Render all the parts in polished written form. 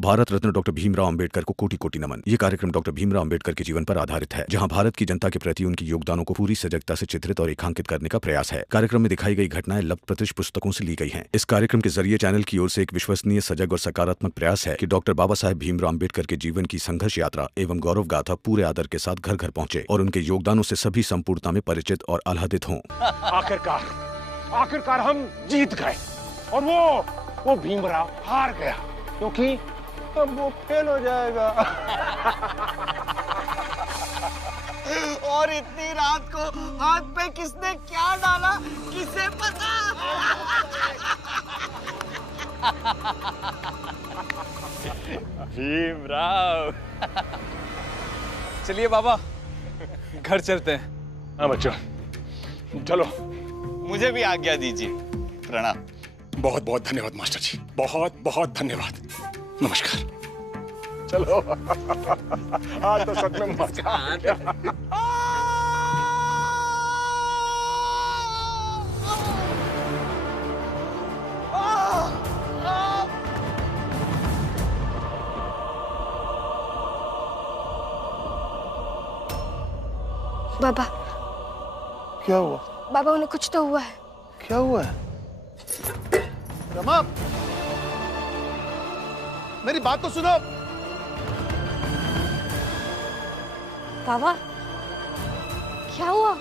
Bharat Ratna doctor Bhimrao Ambedkar को कोटि कोटि नमन। ये कार्यक्रम डॉक्टर भीमराव अंबेडकर के जीवन पर आधारित है, जहां भारत की जनता के प्रति उनके योगदानों को पूरी सजगता से चित्रित और रेखांकित करने का प्रयास है। कार्यक्रम में दिखाई गई घटनाएं लब्ध पुस्तकों से ली गई हैं। इस कार्यक्रम के जरिए चैनल की ओर से एक विश्वसनीय, सजग और सकारात्मक प्रयास है कि डॉक्टर बाबा साहेब भीमराव अंबेडकर के जीवन की संघर्ष यात्रा एवं गौरव गाथा पूरे आदर के साथ घर घर पहुंचे और उनके योगदानों से सभी संपूर्णता में परिचित और आह्लादित हों। आखिरकार हम जीत गए और वो भीमराव हार गया, क्योंकि अब वो फेल हो जाएगा। और इतनी रात को हाथ पे किसने क्या डाला, किसे पता? भीमराव। चलिए बाबा, घर चलते हैं। हाँ बच्चों, चलो। मुझे भी आज्ञा दीजिए। प्रणाम। बहुत बहुत धन्यवाद मास्टर जी, बहुत बहुत धन्यवाद। नमस्कार। चलो। आज तो सच में मजा आ गया। बाबा। क्या हुआ? बाबा, उन्हें कुछ तो हुआ है। क्या हुआ है? रमा, मेरी बात तो सुनो। बाबा, क्या हुआ?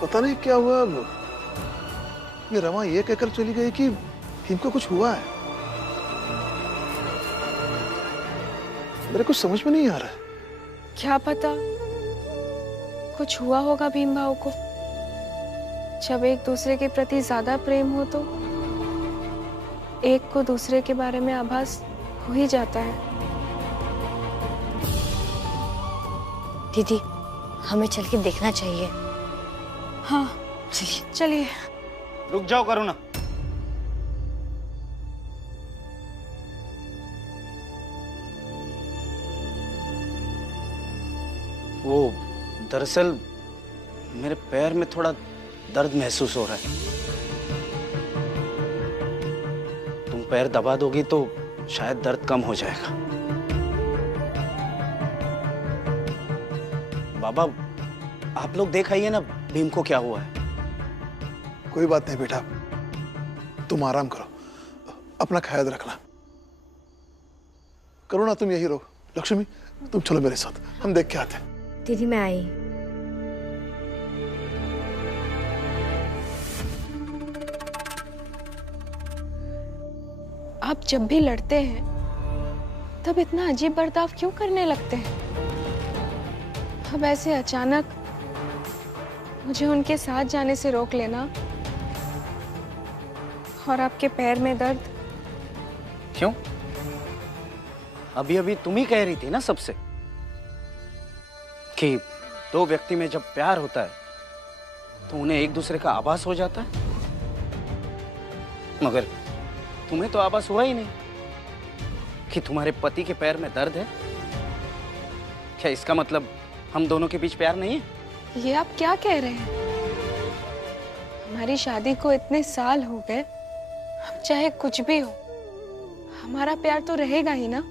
पता नहीं क्या हुआ। अब ये रमा ये कहकर चली गई कि इनको कुछ हुआ है। मेरे कुछ समझ में नहीं आ रहा है। क्या पता, कुछ हुआ होगा भीम भाव को। जब एक दूसरे के प्रति ज्यादा प्रेम हो तो एक को दूसरे के बारे में आभास हो ही जाता है। दीदी, हमें चल के देखना चाहिए। हाँ चलिए। रुक जाओ करुणा। वो दरअसल मेरे पैर में थोड़ा दर्द महसूस हो रहा है। तुम पैर दबा दोगी तो शायद दर्द कम हो जाएगा। बाबा, आप लोग देख आइए ना भीम को क्या हुआ है। कोई बात नहीं बेटा, तुम आराम करो, अपना ख्याल रखना। करुणा तुम यही रहो। लक्ष्मी तुम चलो मेरे साथ, हम देख के आते हैं। दीदी मैं आई। आप जब भी लड़ते हैं तब इतना अजीब बर्ताव क्यों करने लगते हैं? अब ऐसे अचानक मुझे उनके साथ जाने से रोक लेना और आपके पैर में दर्द। क्यों? अभी अभी तुम ही कह रही थी ना सबसे कि दो व्यक्ति में जब प्यार होता है तो उन्हें एक दूसरे का आभास हो जाता है। मगर तुम्हें तो आभास हुआ ही नहीं कि तुम्हारे पति के पैर में दर्द है। क्या इसका मतलब हम दोनों के बीच प्यार नहीं है? ये आप क्या कह रहे हैं? हमारी शादी को इतने साल हो गए, अब चाहे कुछ भी हो हमारा प्यार तो रहेगा ही ना।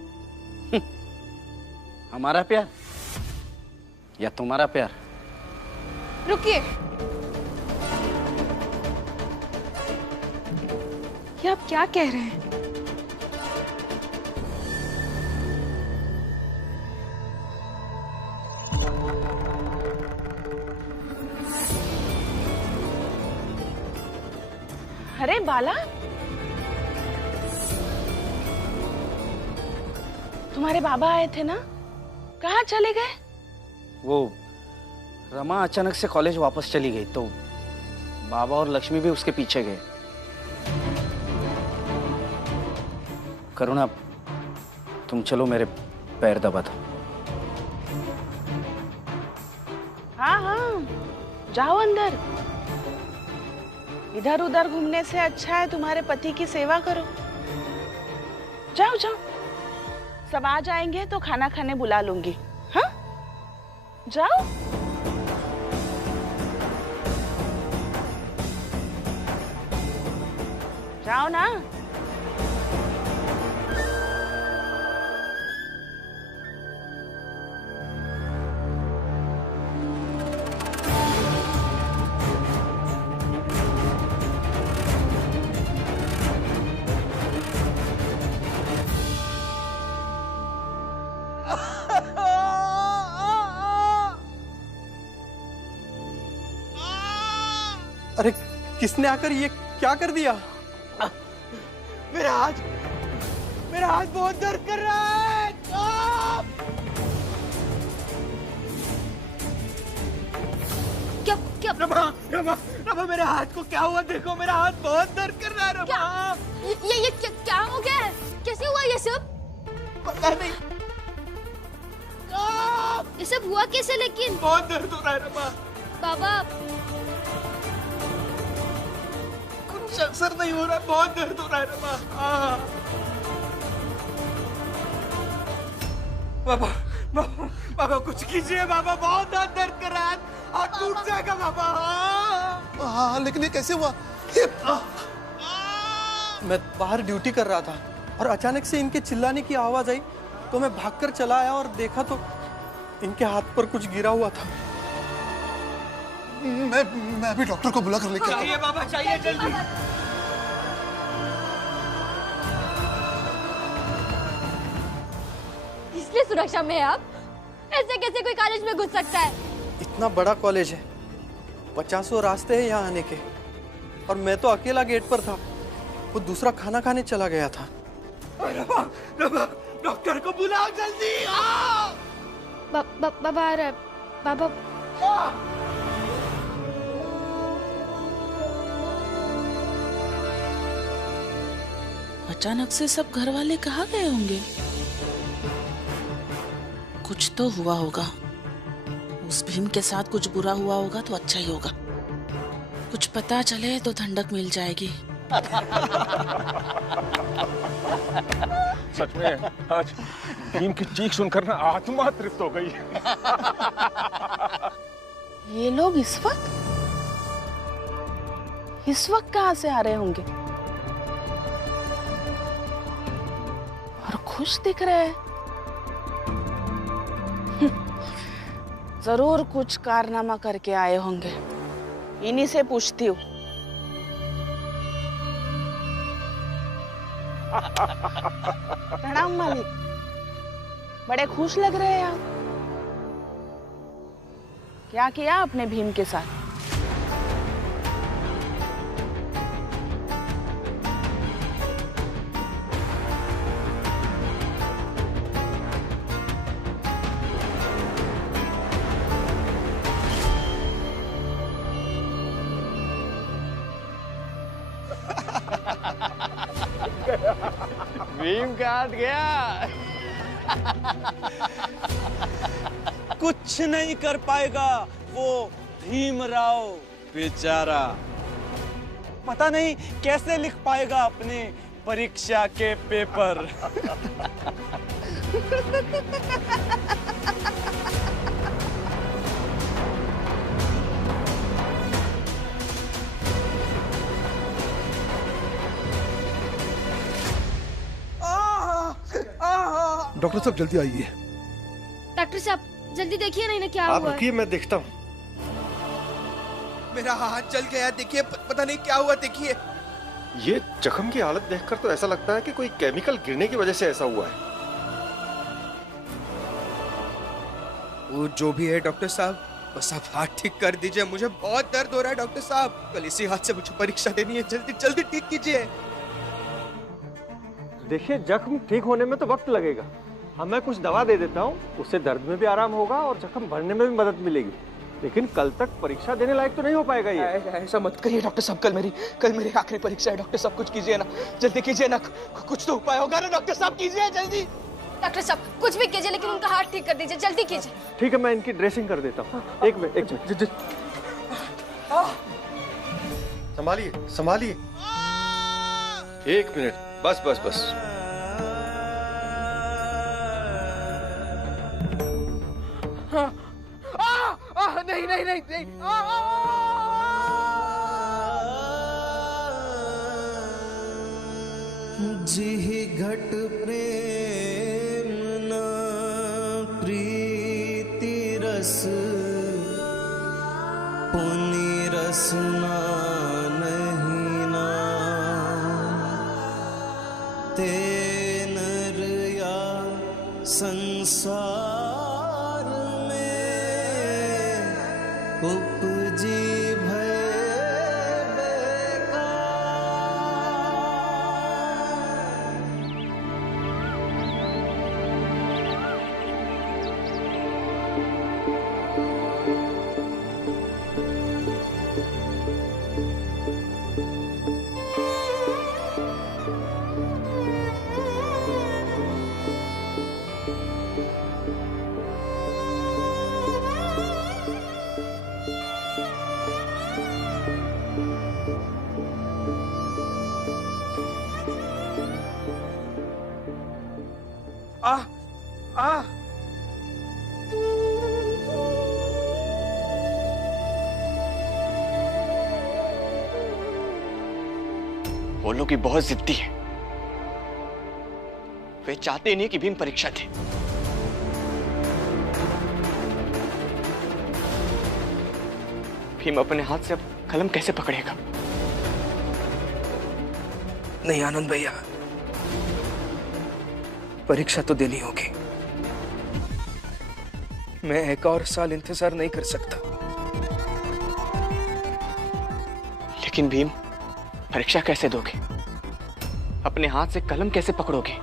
हमारा प्यार या तुम्हारा प्यार? रुकिए, ये आप क्या कह रहे हैं? अरे बाला, तुम्हारे बाबा आए थे ना, कहाँ चले गए? वो रमा अचानक से कॉलेज वापस चली गई तो बाबा और लक्ष्मी भी उसके पीछे गए। करुणा, तुम चलो, मेरे पैर दबा दो। हाँ, जाओ अंदर। इधर उधर घूमने से अच्छा है तुम्हारे पति की सेवा करो। जाओ जाओ, सब आ जाएंगे तो खाना खाने बुला लूंगी। हाँ, जाओ। जाओ ना। अरे किसने आकर ये क्या कर दिया? मेरा हाथ बहुत दर्द कर रहा है। क्या क्या रमा रमा रमा, मेरे हाथ को क्या हुआ? देखो मेरा हाथ बहुत दर्द कर रहा है रमा। ये क्या हो गया है? कैसे हुआ ये सब? पता नहीं ये सब हुआ कैसे? लेकिन बहुत दर्द हो रहा है रमा। बाबा कुछ असर नहीं हो रहा, बहुत दर्द हो रहा है रमा। बाबा बाबा बाबा कुछ कीजिए बाबा, बहुत दर्द कर रहा है, हाथ टूट जाएगा बाबा। हाँ लेकिन ये कैसे हुआ? मैं बाहर ड्यूटी कर रहा था और अचानक से इनके चिल्लाने की आवाज आई, तो मैं भागकर चला आया और देखा तो इनके हाथ पर कुछ गिरा हुआ था। मैं अभी डॉक्टर को बुला कर लेके आता हूं। चाहिए बाबा, चाहिए जल्दी। इसलिए सुरक्षा में है आप? ऐसे कैसे कोई कॉलेज में घुस सकता है? इतना बड़ा कॉलेज है, 50 रास्ते हैं यहाँ आने के, और मैं तो अकेला गेट पर था। वो दूसरा खाना खाने चला गया था। रमा रमा, डॉक्टर को बुलाओ जल्दी। बाबा आ रहा है। बाबा अचानक से सब घर वाले कहाँ गए होंगे? कुछ तो हुआ होगा। उस भीम के साथ कुछ बुरा हुआ होगा तो अच्छा ही होगा। कुछ पता चले तो ठंडक मिल जाएगी। सच में आज भीम की चीख सुनकर ना आत्मा तृप्त हो गई। ये लोग इस वक्त कहाँ से आ रहे होंगे? और खुश दिख रहे हैं। जरूर कुछ कारनामा करके आए होंगे। इन्हीं से पूछती हूँ। प्रणाम मालिक, बड़े खुश लग रहे हैं आप। क्या किया आपने भीम के साथ? भीम काट गया। कुछ नहीं कर पाएगा वो भीमराव बेचारा। पता नहीं कैसे लिख पाएगा अपने परीक्षा के पेपर। डॉक्टर साहब जल्दी आइए। डॉक्टर साहब जल्दी देखिए नहीं ना क्या आप हुआ है। रुकिए, मैं देखता हूँ। मेरा हाथ जल गया, देखिए पता नहीं क्या हुआ। देखिए ये जख्म की हालत देखकर तो ऐसा लगता है कि कोई केमिकल गिरने की वजह से ऐसा हुआ है। वो जो भी है डॉक्टर साहब, बस आप हाथ ठीक कर दीजिए। मुझे बहुत दर्द हो रहा है डॉक्टर साहब। कल इसी हाथ से मुझे परीक्षा देनी है। जल्दी जल्दी ठीक कीजिए। देखिए जख्म ठीक होने में तो वक्त लगेगा। मैं कुछ दवा दे देता हूँ, उससे दर्द में भी आराम होगा और जख्म भरने में भी मदद मिलेगी। लेकिन कल तक परीक्षा देने लायक तो नहीं हो पाएगा ये। ऐसा मत करिए डॉक्टर साहब। कल मेरी आखिरी परीक्षा है डॉक्टर साहब। कुछ कीजिए ना, जल्दी कीजिए ना। कुछ तो उपाय होगा ना डॉक्टर साहब, कीजिए जल्दी। डॉक्टर साहब कुछ भी कीजिए, लेकिन उनका हाथ ठीक कर दीजिए, जल्दी कीजिए। ठीक है, मैं इनकी ड्रेसिंग कर देता हूँ। एक मिनट संभालिए संभालिए। एक मिनट, बस बस बस। नहीं नहीं नहीं नहीं। जी घट प्रेम न प्रीति रस, पुनि रसना नहीं ना। ते नर या संसार उपजी भय आ आ वो लोग भी बहुत जिद्दी है। वे चाहते नहीं कि भीम परीक्षा दे। भीम अपने हाथ से अब कलम कैसे पकड़ेगा? नहीं आनंद भैया, परीक्षा तो देनी होगी। मैं एक और साल इंतजार नहीं कर सकता। लेकिन भीम, परीक्षा कैसे दोगे? अपने हाथ से कलम कैसे पकड़ोगे?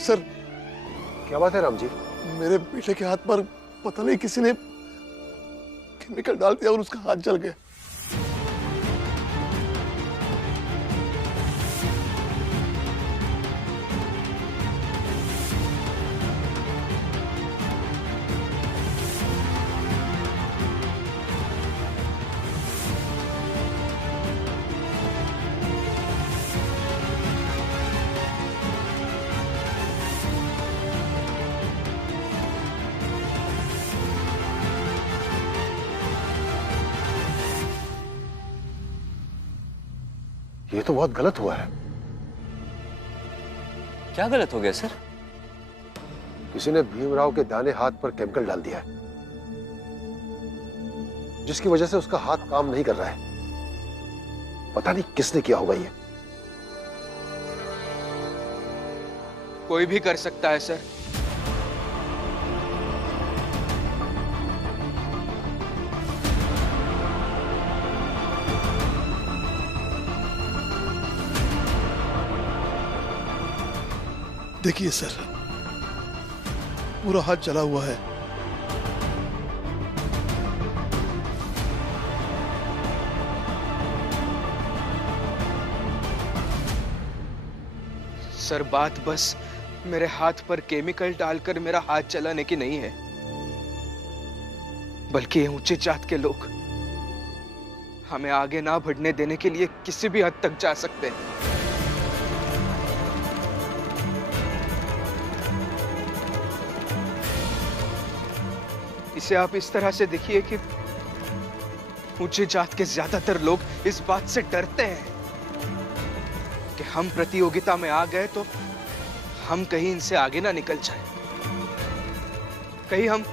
सर, क्या बात है राम जी? मेरे बेटे के हाथ पर पता नहीं किसी ने केमिकल डाल दिया और उसका हाथ जल गया। ये तो बहुत गलत हुआ है। क्या गलत हो गया सर? किसी ने भीमराव के दाहिने हाथ पर केमिकल डाल दिया है, जिसकी वजह से उसका हाथ काम नहीं कर रहा है। पता नहीं किसने किया होगा ये। कोई भी कर सकता है सर। देखिए सर, पूरा हाथ जला हुआ है। सर, बात बस मेरे हाथ पर केमिकल डालकर मेरा हाथ जलाने की नहीं है, बल्कि ये ऊंचे जात के लोग हमें आगे ना बढ़ने देने के लिए किसी भी हद तक जा सकते हैं। इसे आप इस तरह से देखिए कि ऊंचे जात के ज्यादातर लोग इस बात से डरते हैं कि हम प्रतियोगिता में आ गए तो हम कहीं इनसे आगे ना निकल जाए, कहीं हम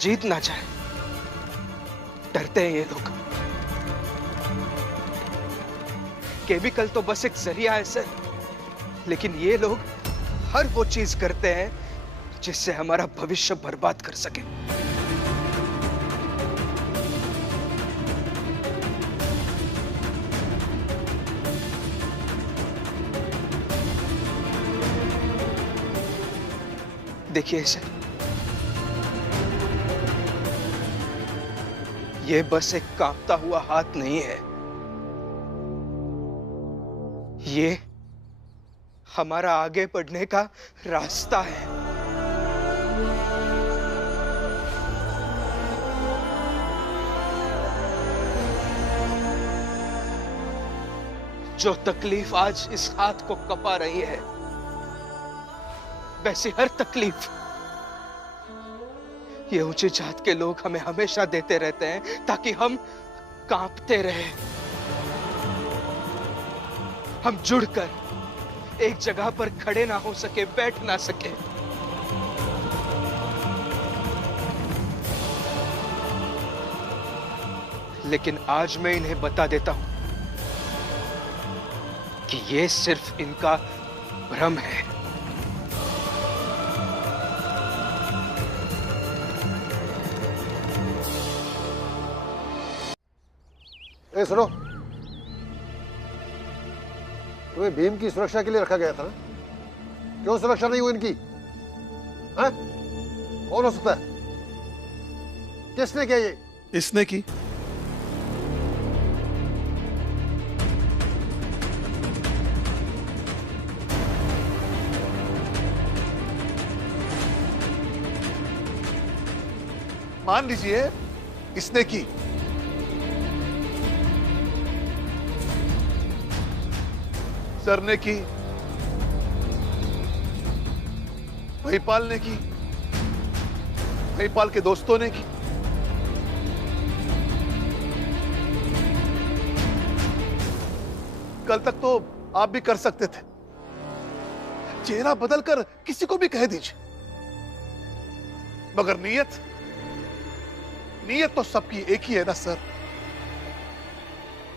जीत ना जाए। डरते हैं ये लोग। केमिकल तो बस एक जरिया है सर, लेकिन ये लोग हर वो चीज करते हैं जिससे हमारा भविष्य बर्बाद कर सके। देखिए सर, ये बस एक कांपता हुआ हाथ नहीं है, ये हमारा आगे बढ़ने का रास्ता है। जो तकलीफ आज इस हाथ को कपा रही है, वैसी हर तकलीफ ये ऊंचे जात के लोग हमें हमेशा देते रहते हैं, ताकि हम कांपते रहें, हम जुड़कर एक जगह पर खड़े ना हो सके, बैठ ना सके। लेकिन आज मैं इन्हें बता देता हूं कि ये सिर्फ इनका भ्रम है। ए सुनो, तुम्हें भीम की सुरक्षा के लिए रखा गया था ना? क्यों सुरक्षा नहीं हुई इनकी? हाँ? कौन हो सकता है? किसने किया ये? इसने की। मान लीजिए इसने की। सर ने की, महिपाल ने की, महिपाल के दोस्तों ने की। कल तक तो आप भी कर सकते थे, चेहरा बदलकर किसी को भी कह दीजिए, मगर नीयत तो सबकी एक ही है ना सर,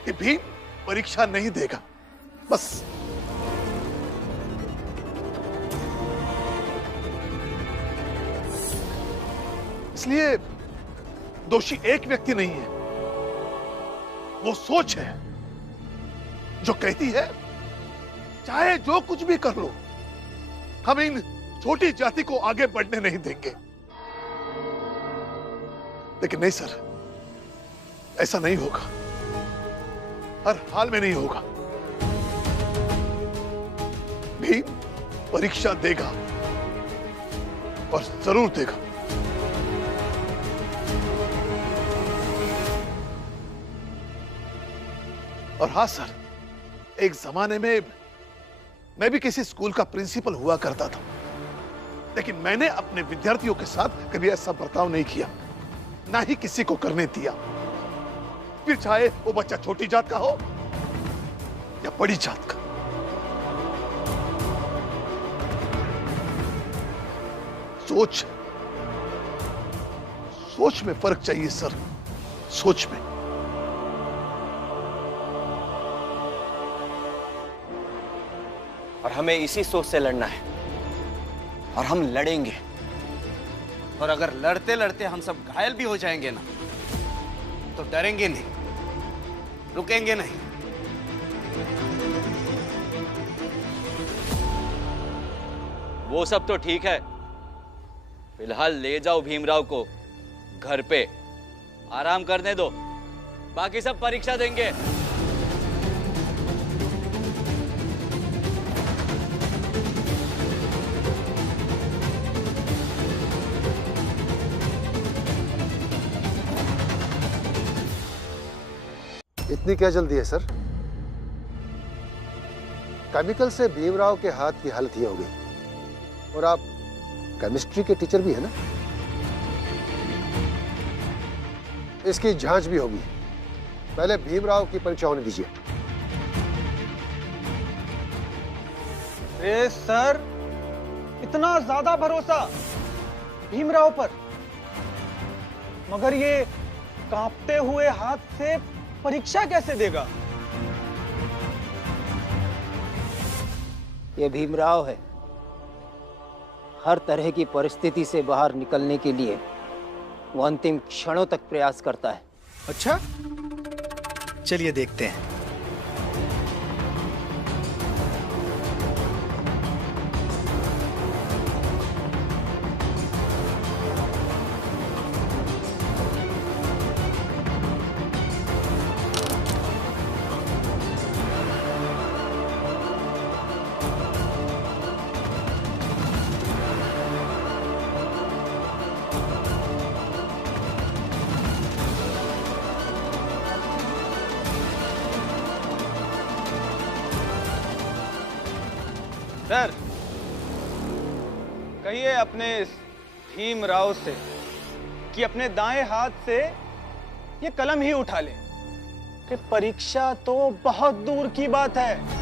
कि भीम परीक्षा नहीं देगा, बस। इसलिए दोषी एक व्यक्ति नहीं है, वो सोच है जो कहती है चाहे जो कुछ भी कर लो, हम इन छोटी जाति को आगे बढ़ने नहीं देंगे। लेकिन नहीं सर, ऐसा नहीं होगा, हर हाल में नहीं होगा। भीम परीक्षा देगा और जरूर देगा। और हाँ सर, एक जमाने में मैं भी किसी स्कूल का प्रिंसिपल हुआ करता था, लेकिन मैंने अपने विद्यार्थियों के साथ कभी ऐसा बर्ताव नहीं किया, ना ही किसी को करने दिया, फिर चाहे वो बच्चा छोटी जात का हो या बड़ी जात का। सोच में फर्क चाहिए सर, सोच में। और हमें इसी सोच से लड़ना है, और हम लड़ेंगे। और अगर लड़ते लड़ते हम सब घायल भी हो जाएंगे ना, तो डरेंगे नहीं, रुकेंगे नहीं। वो सब तो ठीक है, फिलहाल ले जाओ भीमराव को घर पे, आराम करने दो, बाकी सब परीक्षा देंगे। इतनी क्या जल्दी है सर? केमिकल से भीमराव के हाथ की हालत ये हो गई, और आप केमिस्ट्री के टीचर भी है ना? इसकी जांच भी होगी, पहले भीमराव की परीक्षा होने दीजिए। अरे सर, इतना ज्यादा भरोसा भीमराव पर, मगर ये कांपते हुए हाथ से परीक्षा कैसे देगा? ये भीमराव है, हर तरह की परिस्थिति से बाहर निकलने के लिए वो अंतिम क्षणों तक प्रयास करता है। अच्छा, चलिए देखते हैं। सर, कहिए अपने भीमराव से कि अपने दाएं हाथ से ये कलम ही उठा ले, कि परीक्षा तो बहुत दूर की बात है।